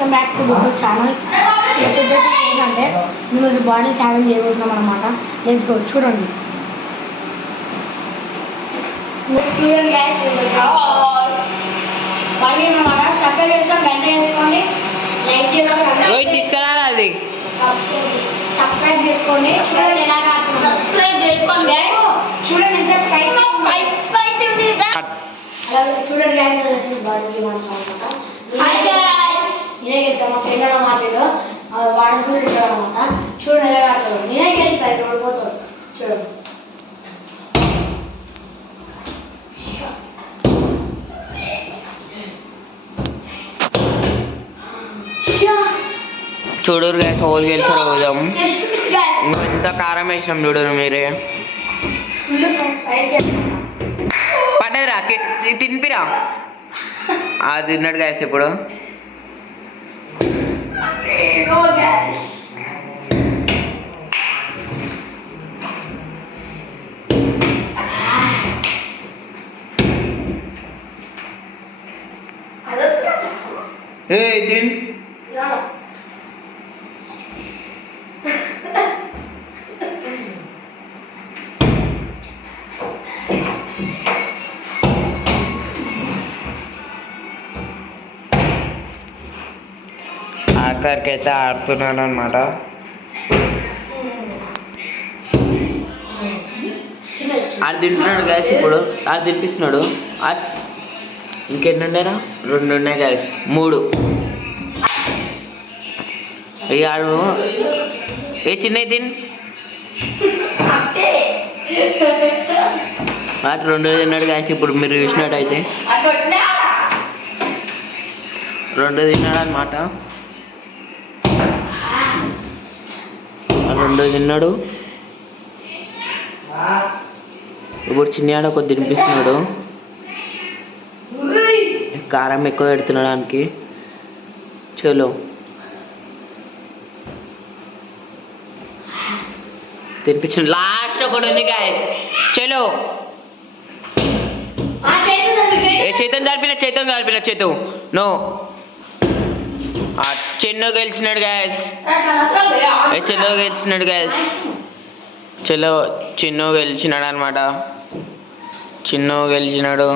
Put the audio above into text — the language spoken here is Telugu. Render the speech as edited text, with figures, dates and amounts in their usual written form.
Welcome back to good channel. Next వచ్చేసి ఏంటంటే మేము బాడీ ఛాలెంజ్ చేయబోతున్నాం అనమాట. Let's go. చూడండి చూడండి గైస్, బాడీ అన్నమాట. సబ్స్క్రైబ్ చేసుకొని గంట వేసుకోండి, లైక్ చేసుకోండి, తీసుకురారా అది సబ్స్క్రైబ్ చేసుకోండి. చూడండి ఎలాగా సబ్స్క్రైబ్ చేసుకోండి. చూడండి ఎంత స్పైసీ స్పైసీ ఉంది. చూడండి గైస్, బాడీ అనమాట. నేనే గెలిచాను, మా ఫ్రెండ్ అన్న మాట్లాడు వాడి గురించి అనమాట. చూడండి ఎలా ఆడతాడు. నేనే గెలుస్తాను, ఓడిపోతాడు. చూడండి చూడరు గ్యాస్ ఓల్ గెలిచారు పోదాం. ఇంత కారం వేసాం చూడరు మీరే. పడ్డదిరా తినిపిరా. అది తిన్నాడు గ్యాస్ ఇప్పుడు. తిన్ ఆఖరికైతే ఆడుతున్నాను అనమాట. అది తింటున్నాడు గ్యాస్ ఇప్పుడు. అది తినిపిస్తున్నాడు. ఇంకెన్ని ఉన్నాయరా? 2 ఉన్నాయి గ్యాస్. 3 ఆడు ఏ చిన్నవి తిని 2 తిన్నాడు గ్యాస్ ఇప్పుడు. మీరు చూసినట్టయితే 2 తిన్నాడు అనమాట. 2 తిన్నాడు. ఇప్పుడు చిన్న కొద్ది తినిపిస్తున్నాడు. కారం ఎక్కువ పెడుతున్నాడు దానికి. చలో తినిపించండి. లాస్ట్ ఒకటి ఉంది గాయస్. చలో చైతన్ జరిపిన చేతు నో చెన్నో గెలిచినాడు గాయస్. చెన్నో గెలిచినాడు గాయస్. చలో చిన్నో గెలిచినాడు అనమాట. చిన్నో గెలిచినాడు.